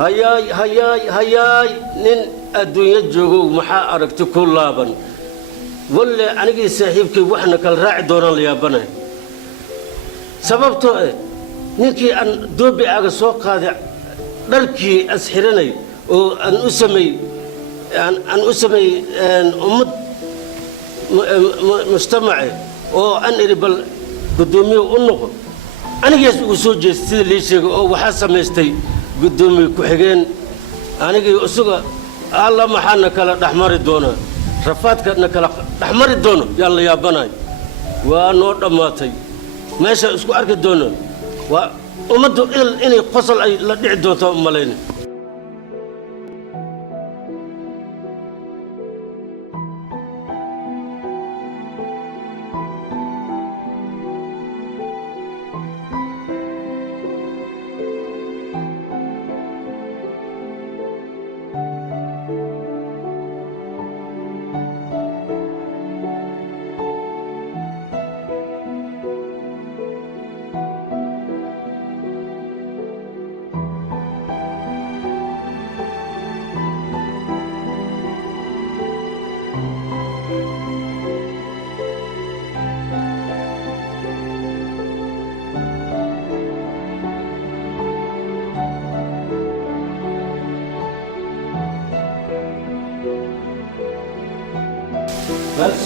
هياي نين الدنيا جوجو محا أركت كل لابن ولا أنا جي ساحبك وإحنا كالراعي دوران الياباني سببته إيه نيكي أن دوبي على سوق هذا دركي أسحرني وأن أسمي أن أسمي أمد مجتمعي وأن إربل قدومي ونقو أنا جالس أسوق جستي ليش أو وحاسة مستي قدومي كحجين أنا جي أسوق الله محنا كلا دحمر الدونا رفات كنا كلا دحمر الدونا يلا يا بناي ونور ماتي ماشي أسوق أرك الدونا وأمد إني قصل أي لا دعوة توم ملاين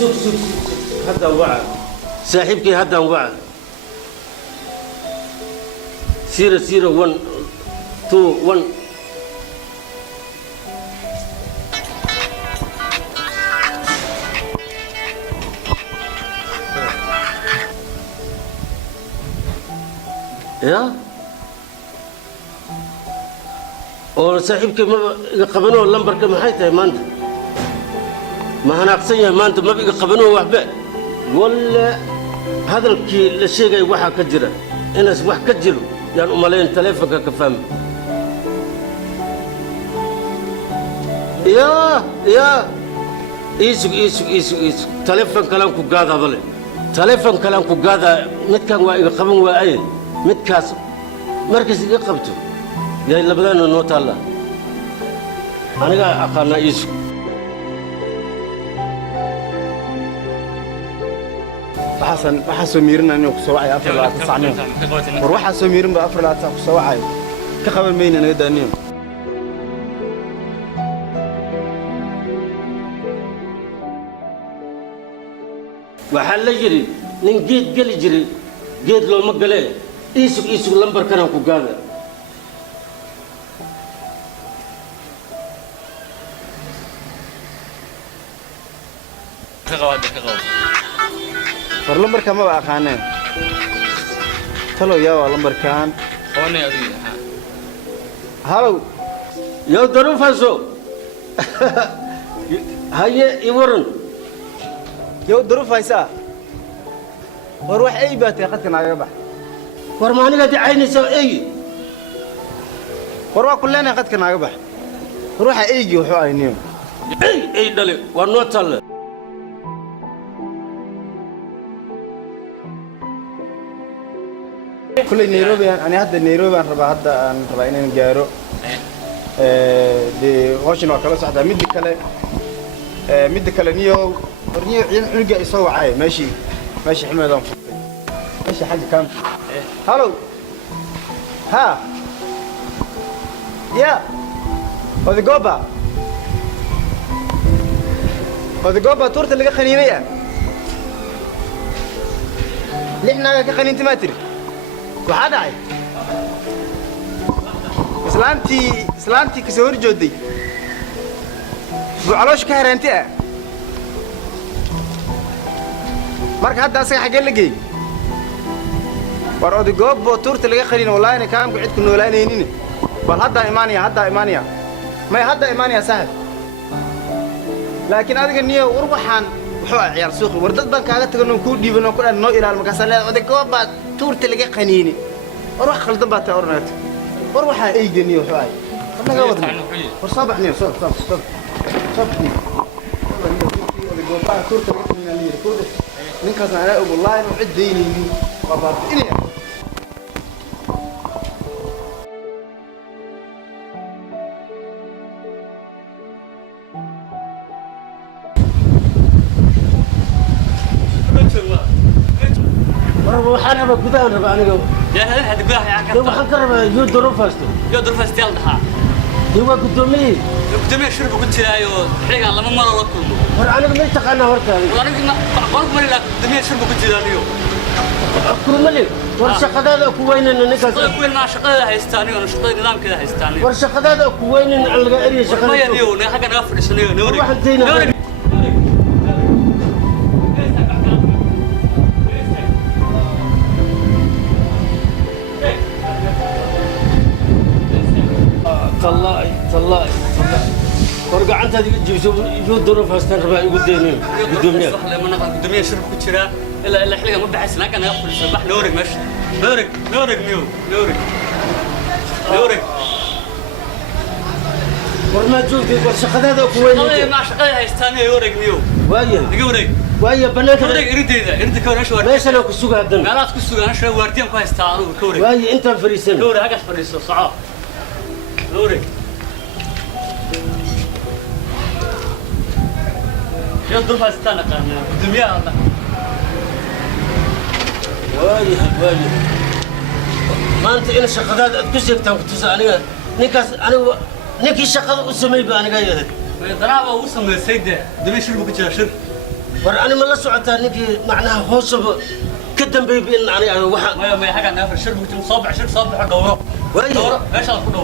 سوق هذا وعد ساحبك هذا وعد سيرة 1 2 1 يا وساحبك ما قبلوه اللمبر كم حيته ما أنت ما هناقصين ما أنت ما بيجي قبلوه وحبة ولا هذا الكي الشيء جاي واحد كجرة أنا واحد كجرو يعني أمالين تلفك كفهم يا إيش تلفن كلام كجادا بله تلفن كلام كجادا متكان وقبلوه وأيه متكاس مركز يقبته يا إلا بدنا نوت الله أنا قا أقارن إيش waxaa miirna inuu ku soo wacay 4 war waxa soo miirin ba 4 ku soo wacay ka qaban meeyna naga daaniyo waxa la yiri nin geed gali jiray geed looma galee iisug lambar kana ku gaada لمبر كم بقى خانة تلو يا لمبر كان هوني أدي هلو يا دروفاسو هيا يورن يا دروفايسا وروح أي بيت قد كنا يربح ورماني قد عيني سو أي وروح كلنا قد كنا يربح روح أي جوحوا عينيهم أي دلي ونوتل كل نيروبي أنا هذا نيروبي أنا ربع إني نجارو دي واشين وكلاس هذا مد كلا نيو نرجع يسوي عاي ماشي حمادان ماشي حاجة كام هلو ها يا هذا جوبا تورت اللي خنينية لحنا كخنين تماتري وحدا عاي إسلامتي كسور جودي وعلاش كهرنتي marka hadda asaga xagee la geey war oday goob turta laga qarin wallahi kaan ku cid ku noolaanaynin bal hadda imaaniya may hadda imaaniya sahal laakiin adiga niyo waxaan wuxuu ciyaar suuq war dad baan kaaga tagano ku dhiibano ku dhan noo ilaal markaas la oday goob turta laga qaniini war wax khaldan baa taa ornaat war waxa ay ganiyo wuxuu ay naga wadno war sabaxniyo sabaxniyo oday goob turta laga qaniini ninkaas ana والله inuu cid deynaynin waa waxaan rabaa gudahan rabaa aniga يا هذا حد قاعد يعكر waxaan ka rabaa yoo dorofaasto يقدر فاستيل دحا dee waa guddoomiye قدامي شرب قلت لا يو حريق لما مرة لا كله war aniga may taqaanaa horta وانا قلنا قلت مرة لا قدامي شرب قلت لا اليوم kurmale war shaqadaada ku weynayna ninkaas كل ما شقة هيستاني وانا شقة نظام كذا هيستاني war shaqadaada ku weynayn aan laga eriyo ما shaqada يديو نه حاجة نغفر سنيو نوري waxaan tayna طلائي war gacantaad iga jibiso yoo dorofaastaan rabaa igu daynayo guddoomiyaha لما نقل قدامي شرب قلت لا إلا حلقة ما بحس لكن نغفر الصباح نوري ماشي نوري ميو نوري war maa joogtay war shaqadaada ku weynaysa ما شقة هيستاني يوري ميو waaya banaanka إريد كون أشوف meeshana ku suga haddana قالت كسر أنا شو واردين كويس تعالوا كوري waaya intaan fariisana نوري هاجس فريسو صعاب نوري يا ضرب استنى قرنا الدنيا الله waaya maanta in shaqadaada aad ku sheegtaan ku tusa aniga ninkaas anigu ninkii shaqada u sameeyba aniga yahay ضربة وصل من السيدة دمي شرب كتير شر war ani ma la socotaa ninkii macnaha hoosaba ka dambeeyay in aniga waxa ما حاجة أنا في الشرب كتير صابع شر صابع دوره وايه. دوره إيش هذا كله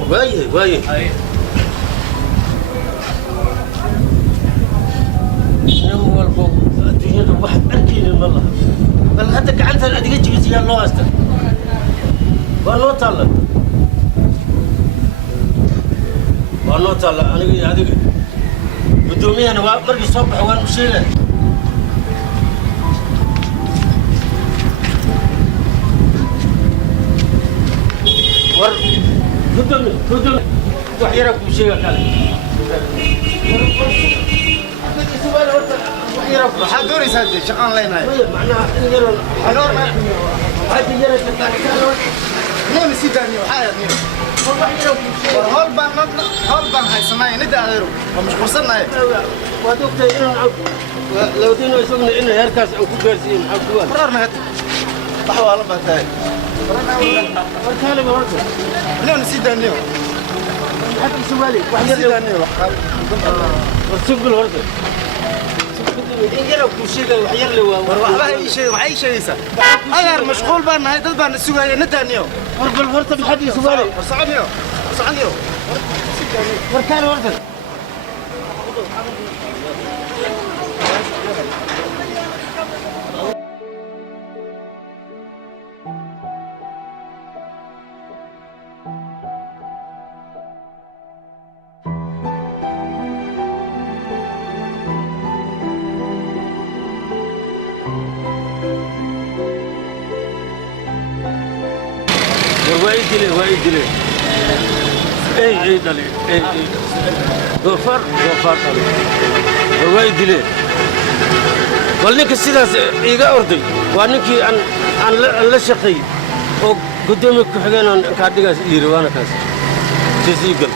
waaya أي nin walbo adduunyada wax arkaynin ma laha bal hadda gacantan aad iga jibisay yaa loo haysta waa noo taalla aniga iyo adiga guddoomiyahana waa markii soo baxo waan u sheegay war guddoomiye wax yaraa kuu sheega kale waxaad doonaysaa dee shaqaan leenahay معناها neema sii daaniyo waxaa yaad niyo war howl baan haysanay nida adeeru waa mashquulsannahay waad ogtahay inaan lawadiino isaguna in heerkaas aan ku gaarsiiyo maxaa ku waa war naga wax waa la baa tahay warkaale horta neema sii daaniyo maxaa ku suwaali wax sii yar daaniyo war sugul horta in yar ku sheegay wax yar le waa war waxba ii sheegaysaa adeer mashquul baan nahay dad baan sugaya na daaniyo war bal horta maxaa ku suwaali war soconiyo warkaale horta وايد لي اي دلي اي غفر دلي وايد لي والنك سيداس ايغا اوردي waa ninkii aan la shaqay oo gudoomiye ku xigeen aan ka dhigaas yiri waana kaas siisigal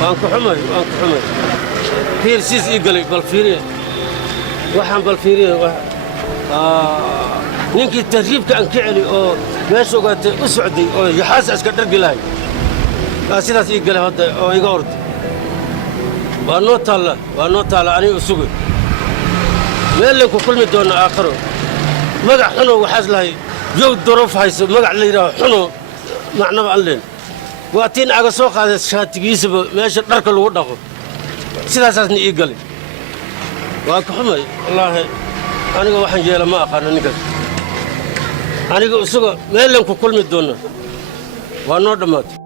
waan ku xumay fiir siisigal bal fiiriye waxaan bal fiiriye ninkii tarriibka aan ka celi oo meesha ogaatay u socday oo yaxaas iska dhargi lahay sidaas ii galay hadda oo iga orday waa noo taalla aniga u sugay meel leen ku kulmi doona aakhiro magac xuno waxaas lahay yow dorof hayso magac la yidhaaho xuno macnaba aan leen waa tiin aga soo qaaday shaatigiisaba meesha dharka lagu dhaqo sidaasaasna ii galay waa ka xumay wallaahi aniga waxaan yeela ma aqaano ninkaas aniga isaga meel leen ku kulmi doona waa noo dhammaatay